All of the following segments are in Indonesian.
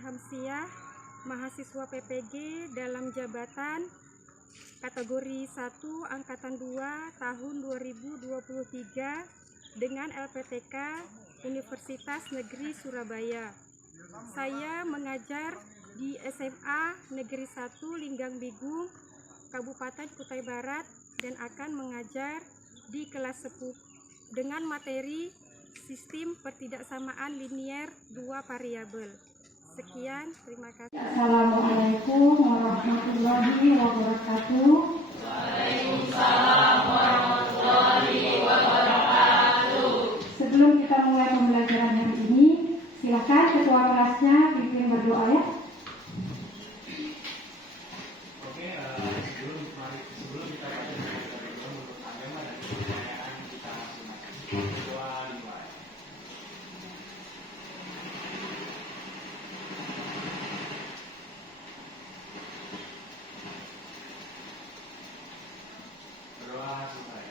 Hamsiah, mahasiswa PPG dalam jabatan kategori 1 Angkatan 2 tahun 2023 dengan LPTK Universitas Negeri Surabaya. Saya mengajar di SMA Negeri 1 Linggang Bigung, Kabupaten Kutai Barat, dan akan mengajar di kelas 10 dengan materi sistem pertidaksamaan linier 2 variabel. Sekian, terima kasih. Assalamualaikum warahmatullahi wabarakatuh. Waalaikumsalam warahmatullahi wabarakatuh. Sebelum kita mulai pembelajaran hari ini, silakan ketua kelasnya pimpin berdoa ya. Oke, sebelum kita baca dari menurut agama dan kepercayaan kita masing-masing. Doa dimulai. Berdoa dimulai.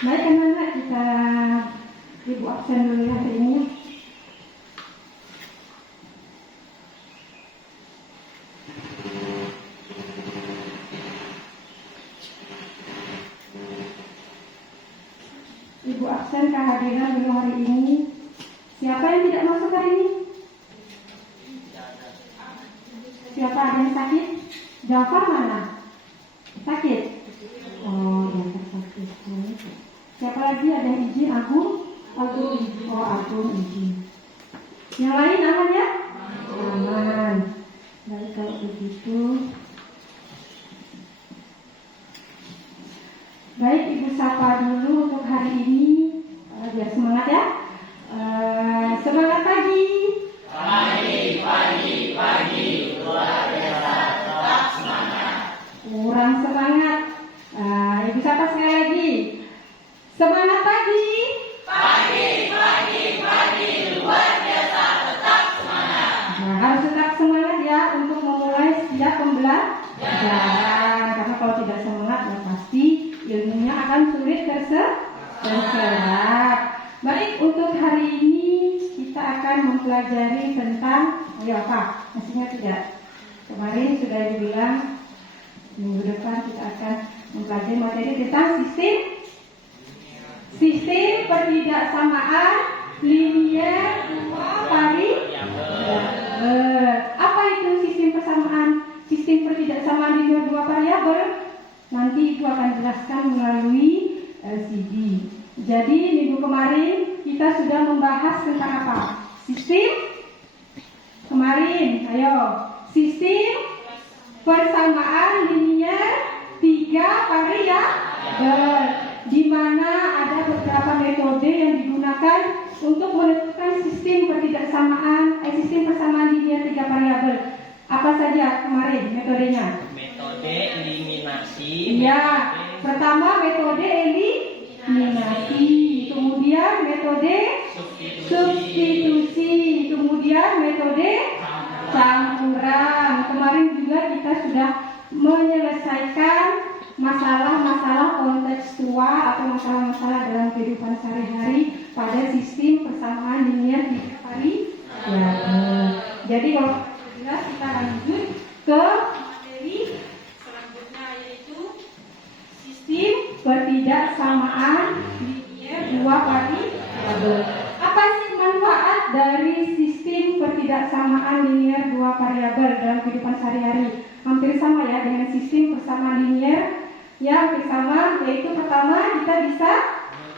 Baik anak-anak, kita ibu absen dulu ya hari ini. Ibu absen kehadiran dulu hari ini. Siapa yang tidak masuk hari ini? Siapa ada yang sakit? Jafar mana? Sakit? Oh, Jafar sakit. Siapa lagi ada yang izin? Agung? Oh, Agung izin. Yang lain aman ya? Aman. Baik, kalau begitu. Baik, Ibu sapa dulu untuk hari ini. Biar semangat ya. Semangat pagi. Pagi, luar biasa, tetap semangat. Kurang semangat. Ibu sapa sekali lagi. Semangat pagi. Pagi, luar biasa, tetap semangat. Nah, harus tetap semangat ya untuk memulai setiap pembelajaran. Karena kalau tidak semangat, ya pasti ilmunya akan sulit terserap. Baik, untuk hari ini kita akan mempelajari tentang apa? Masih ingat tidak? Kemarin sudah dibilang minggu depan kita akan mempelajari materi tentang sistem pertidaksamaan linier 2 variabel. Apa itu sistem pertidaksamaan linier 2 variabel? Nanti Ibu akan jelaskan melalui LCD. Jadi minggu kemarin kita sudah membahas tentang apa? Sistem persamaan linier 3 variabel, di mana ada beberapa metode yang digunakan untuk menentukan sistem persamaan linier 3 variabel. Apa saja kemarin metodenya? Metode eliminasi. Iya, pertama metode eliminasi, kemudian metode substitusi, kemudian metode campuran. Kemarin juga kita sudah menyelesaikan masalah-masalah kontekstual atau masalah-masalah dalam kehidupan sehari-hari pada sistem persamaan linier 3 variabel. Jadi kalau jelas kita lanjut ke materi selanjutnya, yaitu sistem pertidaksamaan linier 2 variabel. Apa sih manfaat dari sistem pertidaksamaan linier 2 variabel dalam kehidupan sehari-hari? Hampir sama ya dengan sistem persamaan linier. Ya, hampir sama, yaitu pertama kita bisa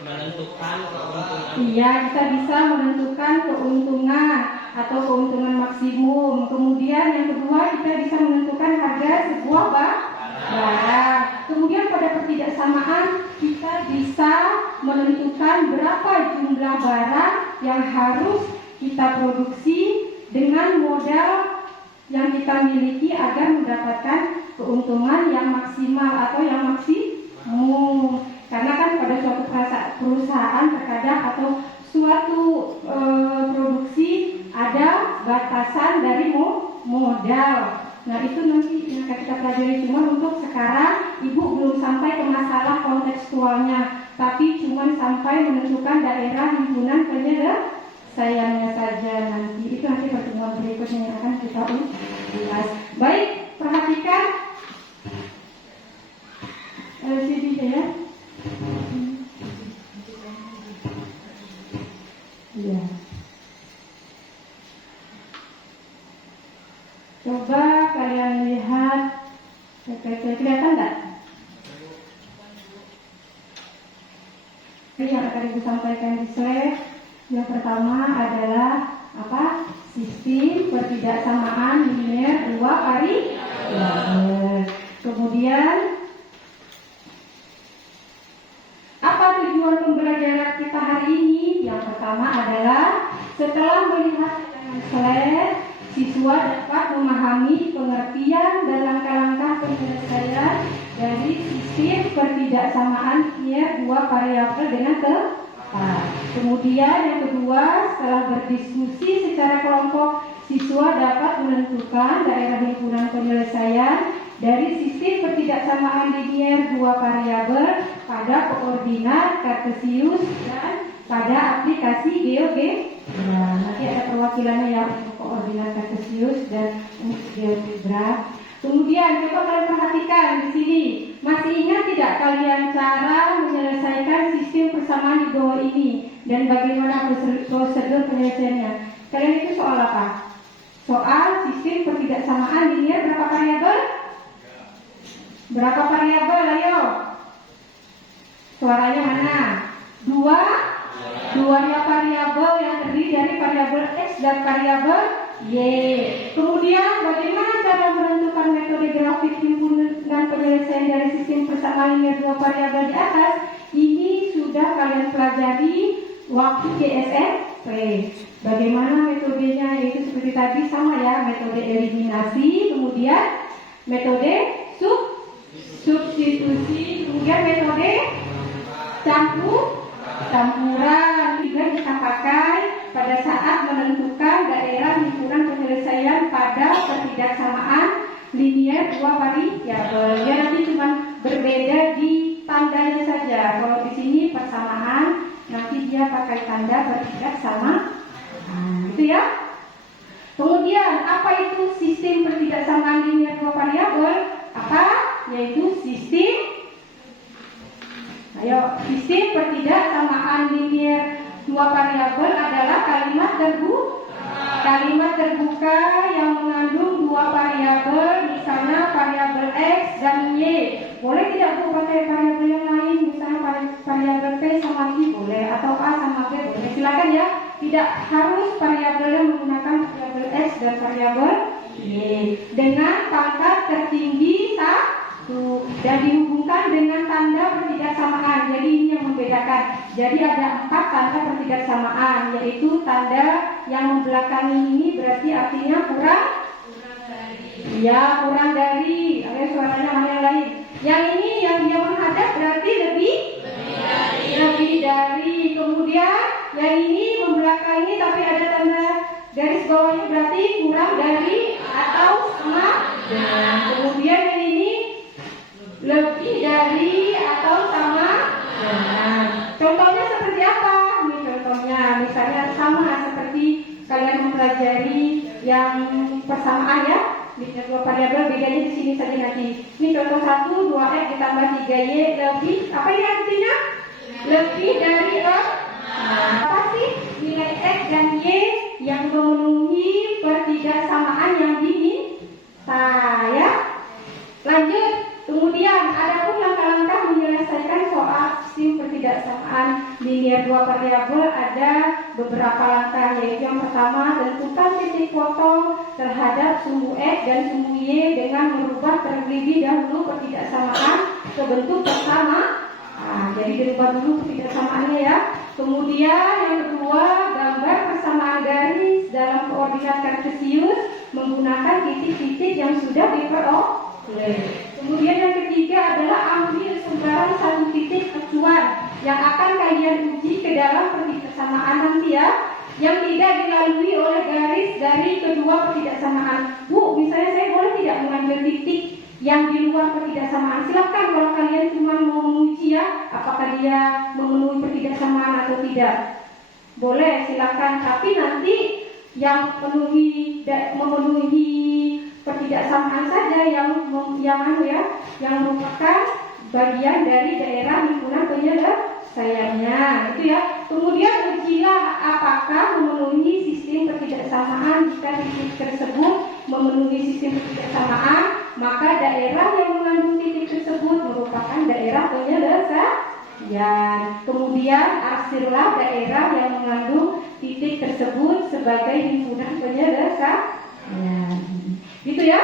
menentukan keuntungan. Iya, kita bisa menentukan keuntungan atau keuntungan maksimum. Kemudian yang kedua, kita bisa menentukan harga sebuah barang. Kemudian pada pertidaksamaan kita bisa menentukan berapa jumlah barang yang harus kita produksi dengan modal yang kita miliki agar mendapatkan keuntungan yang maksimal atau yang maksimum. Karena kan pada suatu perusahaan terkadang atau suatu produksi ada batasan dari modal. Nah, itu nanti yang akan kita pelajari. Cuma untuk sekarang Ibu belum sampai ke masalah kontekstualnya, tapi cuma sampai menentukan daerah himpunan sayangnya saja nanti. Itu nanti pertemuan berikutnya yang akan kita ulas. Baik, perhatikan LCD-nya ya. Iya. Coba kalian lihat, kelihatan nggak? Ini yang akan Ibu sampaikan di slide. Yang pertama adalah apa? Sistem pertidaksamaan linear dua variabel. Kemudian apa tujuan pembelajaran kita hari ini? Yang pertama adalah setelah melihat slide, siswa dapat memahami pengertian dan langkah-langkah penyelesaian dari sistem pertidaksamaan linear dua variabel dengan tepat. Kemudian yang kedua, setelah berdiskusi secara kelompok, siswa dapat menentukan daerah himpunan penyelesaian dari sistem pertidaksamaan linear dua variabel pada koordinat kartesius dan pada aplikasi GeoGebra. Nanti ada perwakilannya ya untuk koordinat kartesius dan untuk GeoGebra. Kemudian coba kalian perhatikan di sini. Masih ingat tidak kalian cara menyelesaikan sistem persamaan di bawah ini dan bagaimana prosedur penyelesaiannya? Kalian itu soal apa? Soal sistem pertidaksamaan linear berapa variabel? Berapa variabel? Ayo. Suaranya mana? Duanya variabel yang terdiri dari variabel X dan variabel Y. Kemudian bagaimana cara menentukan metode grafik himpunan penyelesaian dari sistem persamaan linear dua variabel di atas? Ini sudah kalian pelajari waktu GSMP. Bagaimana metodenya? Yaitu seperti tadi sama ya, metode eliminasi, kemudian metode substitusi, kemudian metode campuran juga kita pakai pada saat menentukan daerah himpunan penyelesaian pada pertidaksamaan linear dua variabel. Ya nanti cuma berbeda di tandanya saja. Kalau di sini persamaan, nanti dia pakai tanda pertidaksamaan. Itu ya. Kemudian apa itu sistem pertidaksamaan linear dua variabel? Apa? Yaitu sistem pertidaksamaan linear dua variabel adalah kalimat terbuka yang mengandung dua variabel, misalnya variabel X dan Y. Boleh tidak Bu pakai variabel yang lain, misalnya variabel P sama Q boleh, atau A sama B boleh. Silakan ya, tidak harus variabelnya menggunakan variabel X dan variabel Y dengan pangkat tertinggi dan dihubungkan dengan tanda pertidaksamaan. Jadi ini yang membedakan. Jadi ada 4 tanda pertidaksamaan, yaitu tanda yang membelakangi ini berarti artinya kurang dari. Ada suaranya mana yang lain? Yang ini yang dia menghadap berarti lebih dari. Kemudian yang ini membelakangi tapi ada tanda garis bawahnya berarti kurang dari atau sama dengan. Kemudian yang ini lebih dari atau sama dengan. Contohnya seperti apa? Ini contohnya misalnya sama seperti kalian mempelajari yang persamaan ya. Linear dua variabel, bedanya di sini saja nanti. Ini contoh 1, 2X ditambah 3Y lebih, apa ini artinya? Lebih dari apa sih nilai X dan Y yang memenuhi pertidaksamaan yang diminta ya. Lanjut. Kemudian adapun langkah-langkah menyelesaikan soal sistem pertidaksamaan linear dua variabel ada beberapa langkah, yaitu yang pertama tentukan titik potong terhadap sumbu X dan sumbu Y dengan merubah terlebih dahulu pertidaksamaan ke bentuk persamaan. Jadi dirubah dulu pertidaksamaannya ya. Kemudian yang kedua gambar persamaan garis dalam koordinat kartesius menggunakan titik-titik yang sudah diperoleh. Kemudian yang ketiga adalah ambil sembarang satu titik acuan yang akan kalian uji ke dalam pertidaksamaan nanti ya, yang tidak dilalui oleh garis dari kedua pertidaksamaan. Bu, misalnya saya boleh tidak mengambil titik yang di luar pertidaksamaan? Silakan kalau kalian cuma mau menguji ya, apakah dia memenuhi pertidaksamaan atau tidak. Boleh, silakan. Tapi nanti yang memenuhi ketidaksamaan saja yang merupakan bagian dari daerah himpunan penyelesaiannya, gitu ya. Kemudian ujilah apakah memenuhi sistem ketidaksamaan. Jika titik tersebut memenuhi sistem ketidaksamaan, maka daerah yang mengandung titik tersebut merupakan daerah penyelesaian. Kemudian arsirlah daerah yang mengandung titik tersebut sebagai himpunan penyelesaian. Gitu ya.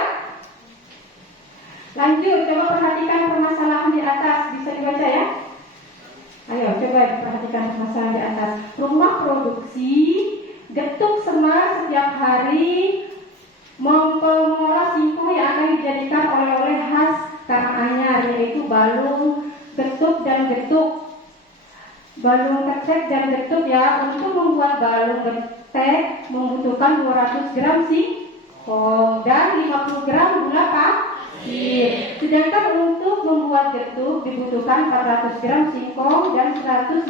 Lanjut, coba perhatikan permasalahan di atas. Bisa dibaca ya? Ayo, coba perhatikan permasalahan di atas. Rumah produksi getuk semar setiap hari mengolah singkong yang akan dijadikan oleh-oleh khas Karanganyar, yaitu balung, getuk, dan getuk. Balung ketek dan getuk ya. Untuk membuat balung ketek membutuhkan 200 gram singkong dan 50 gram gula pasir. Sedangkan untuk membuat getuk dibutuhkan 400 gram singkong dan 150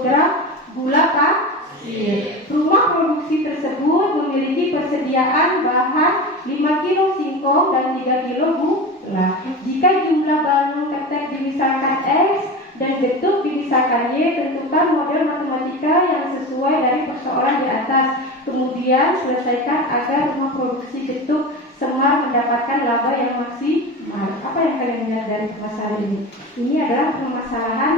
gram gula pasir. Rumah produksi tersebut memiliki persediaan bahan 5 kilo singkong dan 3 kilo gula. Jika jumlah balung ketek dimisalkan X dan getuk dimisalkan Y, tentukan model matematika yang sesuai dari persoalan di atas. Kemudian selesaikan agar rumah produksi getuk semar mendapatkan laba yang maksimal. Apa yang kalian lihat dari permasalahan ini? Ini adalah permasalahan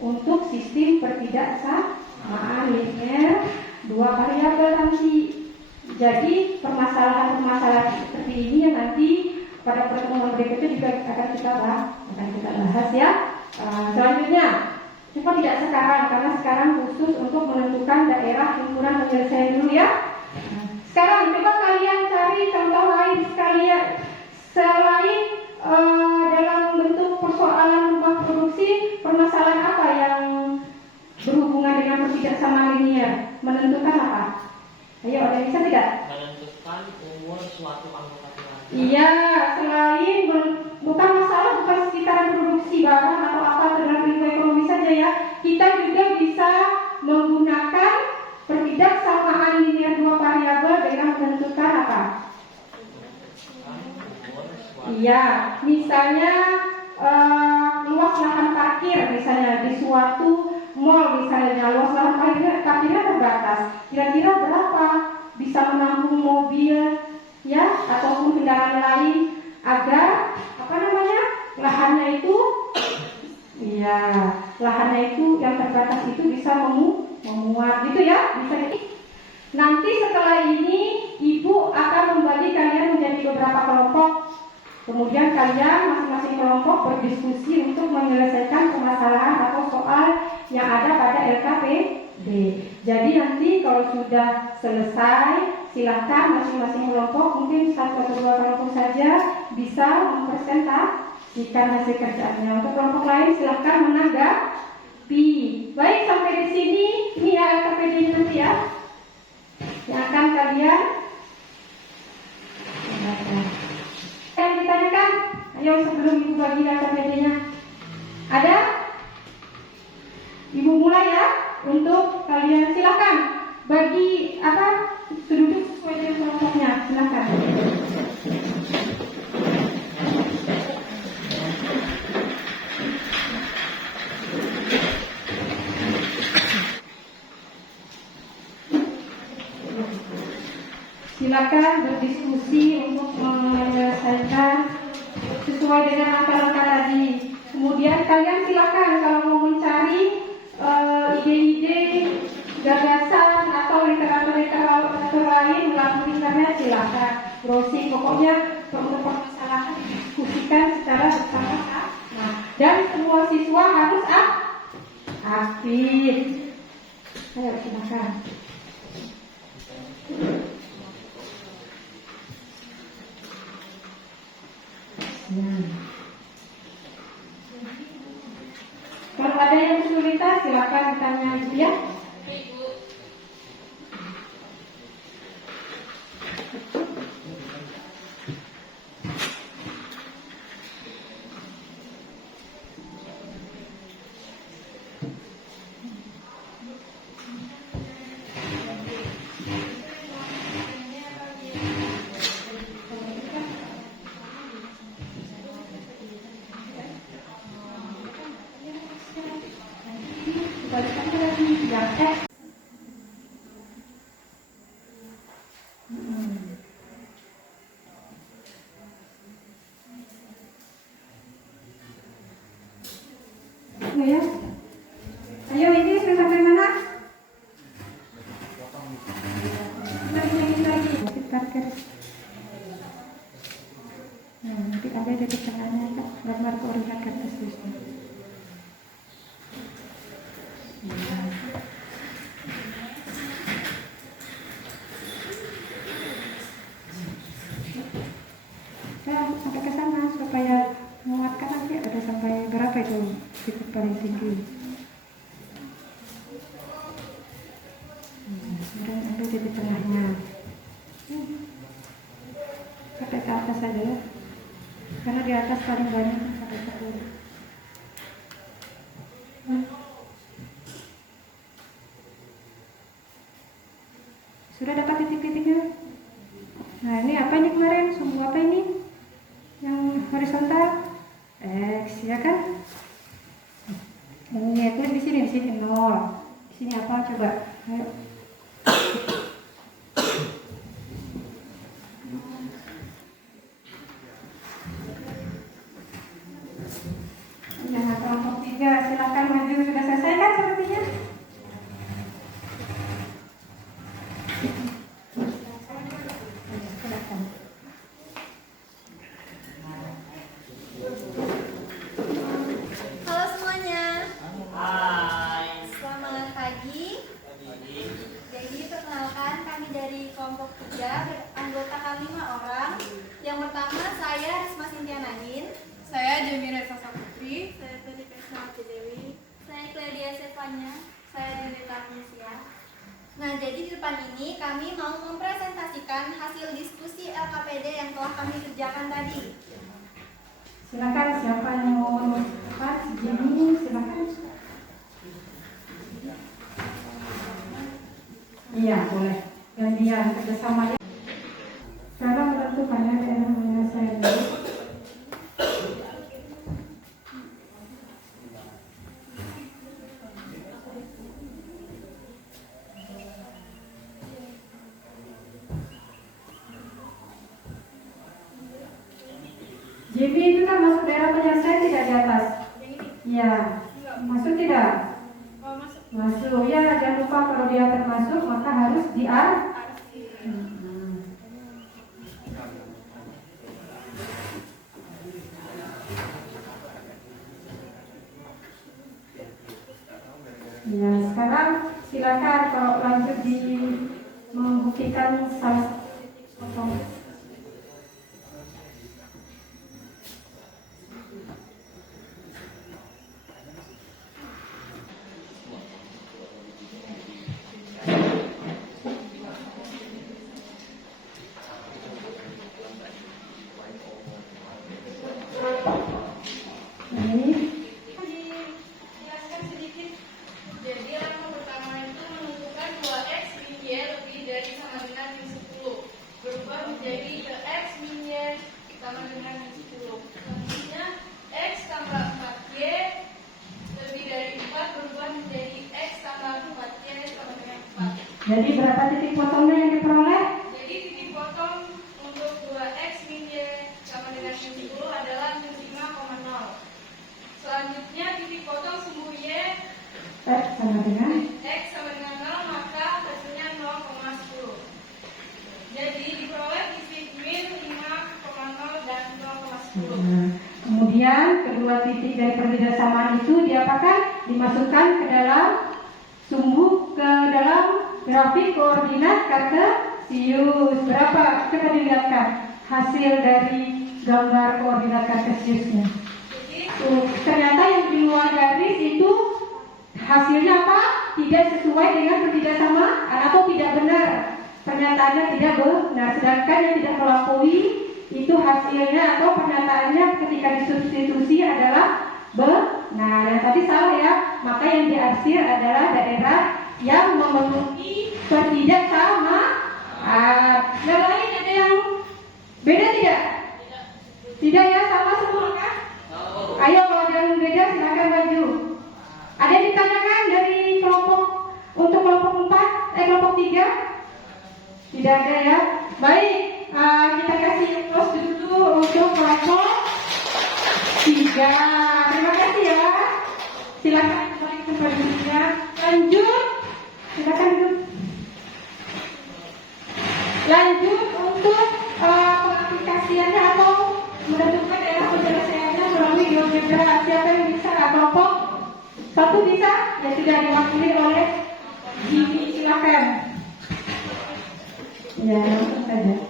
untuk sistem pertidaksamaan linear dua variabel nanti. Jadi permasalahan-permasalahan seperti ini yang nanti pada pertemuan berikutnya juga akan kita bahas ya. Selanjutnya, cuma tidak sekarang karena sekarang khusus untuk menentukan daerah himpunan penyelesaian dulu ya. Sekarang coba kalian cari contoh lain sekalian selain dalam bentuk persoalan rumah produksi, permasalahan apa yang berhubungan dengan ketidaksamaan linear? Menentukan apa? Ayo, ada yang bisa tidak? Menentukan umur suatu anggota keluarga. Iya, selain bukan masalah bukan sekitaran produksi barang atau apa dalam ilmu ekonomi saja ya. Kita juga bisa menggunakan pertidaksamaan linear dua variabel dengan menentukan apa? Iya, misalnya luas lahan parkir misalnya di suatu mall misalnya, luas lahan parkirnya terbatas. Kira-kira berapa bisa menampung mobil ya ataupun kendaraan lain agar lahannya itu lahannya itu yang terbatas itu bisa memuat gitu ya, bisa jadi. Nanti setelah ini ibu akan membagi kalian menjadi beberapa kelompok. Kemudian kalian masing-masing kelompok berdiskusi untuk menyelesaikan permasalahan atau soal yang ada pada LKPD. Jadi nanti kalau sudah selesai, silakan masing-masing kelompok, mungkin 1 atau 2 kelompok saja bisa mempresentasikan hasil kerjaannya. Untuk kelompok lain silakan menanggapi. Baik, sampai di sini ini ya LKPD nanti ya, yang akan kalian yang ditanyakan. Ayo sebelum ibu bagi LKPD-nya. Ada? Ibu mulai ya. Untuk kalian silakan bagi duduk sesuai dengan kelompoknya. Silakan. Silakan berdiskusi untuk menyelesaikan sesuai dengan angka-angka tadi. Kemudian kalian silakan kalau mau mencari ide-ide, gagasan atau literatur lain melalui internet silakan browsing. Pokoknya untuk permasalahan diskusikan secara bersama-sama. Dan semua siswa harus aktif. Ayo silakan. Kalau ada yang kesulitan silakan ditanya ibu ya. Ya. Ayo ini sudah sampai mana? Lagi. Parkir. Nah, nanti ada di tengahnya gambar koordinat Kartesiusnya. Ya, sampai ke sana supaya menguatkan nanti ada sampai berapa itu titik paling tinggi. Kemudian ambil titik tengahnya. Sampai ke atas saja ya. Karena di atas paling banyak sampai 10. Sudah dapat titik-titiknya? Nah, ini apa ini kemarin? Sumbu apa ini? Yang horizontal? X, ya kan? Ini itu di sini 0. Di sini apa coba? Ayo. Nah, kelompok 3, silakan maju. Sudah selesai kan sepertinya? Halo semuanya, Hai. selamat pagi. Jadi perkenalkan kami dari kelompok 3, anggota kami 5 orang. Yang pertama saya Risma Sintia Nadine. Saya Jamira Sasa Putri. Saya Tadi Krisna Dewi. Saya Claudia Stefania. Saya Dinita Musia. Nah, jadi di depan ini kami mau mempresentasikan hasil diskusi LKPD yang telah kami kerjakan tadi. Silakan siapa yang mau mengucapkan? Jimmy, silakan. Iya, boleh. Gantian kerjasamanya. Sekarang menentukannya daerah penyelesaian. Jimmy itu kan masuk daerah penyelesaian tidak di atas? Iya. Masuk tidak? Masuk. Ya, jangan lupa kalau dia termasuk maka harus Ya, sekarang silakan kalau lanjut di membuktikan salah potong. Dijelaskan sedikit. Jadi langkah pertama itu menentukan bahwa X min Y lebih dari sama dengan min 10. Berubah menjadi X min Y sama dengan min 10. Selanjutnya X tambah 4Y lebih dari 4 berubah menjadi X tambah 4Y sama dengan 4. Jadi berapa titik potongnya yang diperoleh? Jadi titik potong untuk 2X min Y sama dengan min 10 adalah min 5,0. Selanjutnya titik potong sumbu Y Sama dengan X sama dengan 0, maka hasilnya 0,10. Jadi diperoleh titik min 5,0 dan 0,10. Kemudian kedua titik dari perbedaan itu diapakan? Dimasukkan ke dalam sumbu, ke dalam grafik koordinat Kartesius. Berapa? Coba dilihatkan hasil dari gambar koordinat Kartesiusnya. Ternyata yang di luar garis itu hasilnya apa? Tidak sesuai dengan perbedaan atau tidak benar. Pernyataannya tidak benar. Sedangkan yang tidak melampaui itu hasilnya atau pernyataannya ketika disubstitusi adalah benar. Yang tadi salah ya. Maka yang diarsir adalah daerah yang memenuhi pertidaksamaan. Yang lain ada yang beda tidak? Tidak ya, sama semua kan? Ayo kalau ada yang beda silakan maju. Ada yang ditanyakan dari kelompok untuk 3? Tidak ada ya. Baik, kita kasih close dulu untuk kelompok 3. Terima kasih ya. Silakan balik tempat duduknya. Lanjut. Silakan duduk. Lanjut untuk pengaplikasiannya atau menentukan daerah penyelesaiannya melalui GeoGebra. Siapa yang bisa? Kelompok 1 bisa? Ya sudah diwakili oleh Jimmy. Silakan. Ya, langsung saja.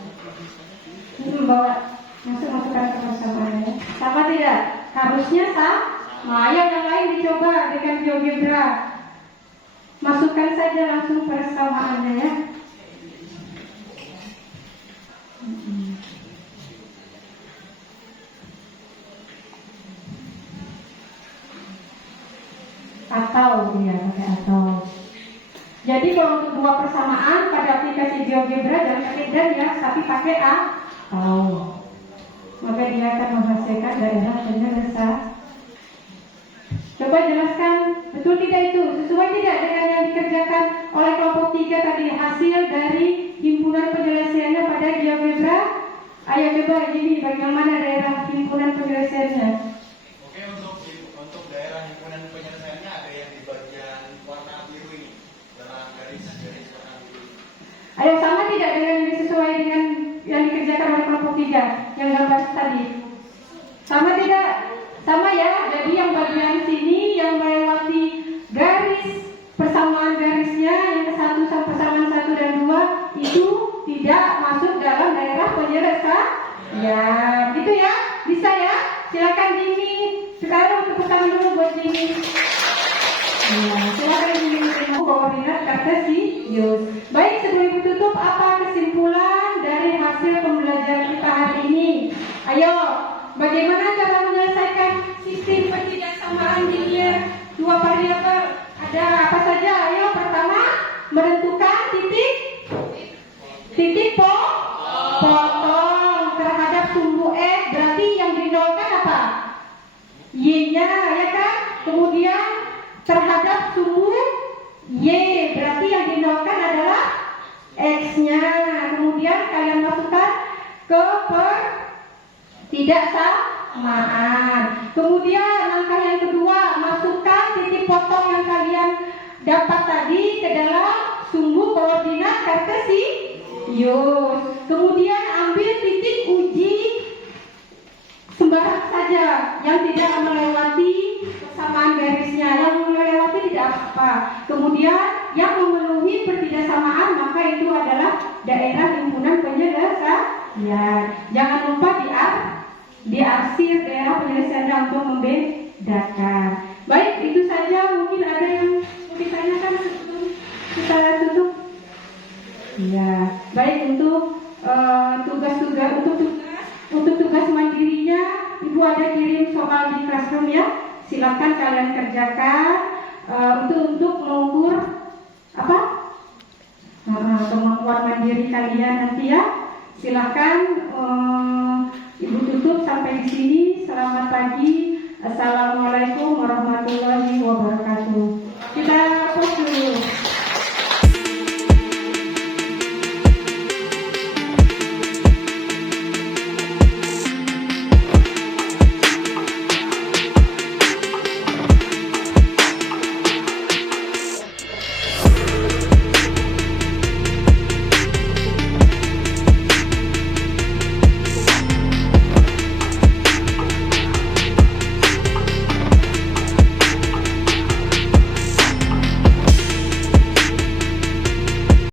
Ini membawa masukkan kebersamaannya. Sama tidak? Harusnya sama. Yang lain dicoba dengan GeoGebra. Masukkan saja langsung persamaannya ya. Atau ya, pakai atau. Jadi kalau untuk dua persamaan pada aplikasi GeoGebra jangan pakai dan ya, tapi pakai atau. Maka dia akan menghasilkan daerah penyelesaian. Coba jelaskan, betul tidak itu? Sesuai tidak dengan yang dikerjakan oleh kelompok 3 tadi, hasil dari himpunan penyelesaiannya pada GeoGebra? Ayo coba ini bagaimana daerah himpunan penyelesaiannya? Oke, untuk daerah himpunan penyelesaiannya ada yang di bagian warna biru ini, dalam garis warna biru. Ayo sama tidak dengan yang sesuai dengan yang dikerjakan oleh kelompok 3 yang gambar tadi? Sama tidak? Sama ya, jadi yang bagian sini yang melewati garis persamaan garisnya yang ke-1 sampai persamaan 1 dan 2 itu tidak masuk dalam daerah penyelesaian. Ya, gitu ya, bisa ya. Silakan Jimmy. Sekarang tepuk tangan dulu buat Jimmy. Ya, silakan Jimmy koordinat kartesius. Baik, sebelum tutup apa kesimpulan dari hasil pembelajaran kita hari ini? Ayo. Bagaimana cara menyelesaikan sistem ketidaksamaan linear dua variabel? Ada apa saja? Ayo, pertama menentukan titik potong terhadap sumbu X. Berarti yang dinolkan apa? Y-nya, ya kan? Kemudian terhadap sumbu Y, berarti yang dinolkan adalah X-nya. Kemudian kalian masukkan ke ketidaksamaan. Kemudian langkah yang kedua, masukkan titik potong yang kalian dapat tadi ke dalam sumbu koordinat kartesius. Kemudian ambil titik uji sembarang saja yang tidak melewati persamaan garisnya. Yang melewati tidak apa-apa. Kemudian yang memenuhi pertidaksamaan, maka itu adalah daerah himpunan penyelesaian. Jangan lupa diarsir daerah penyelesaiannya untuk membedakan. Baik, itu saja. Mungkin ada yang mau ditanyakan sebelum kita tutup. Ya, baik untuk tugas mandirinya, Ibu ada kirim soal di classroom ya. Silakan kalian kerjakan untuk mengukur apa? Kemampuan mandiri kalian nanti ya. Silakan Ibu tutup sampai di sini. Selamat pagi. Assalamualaikum warahmatullahi wabarakatuh.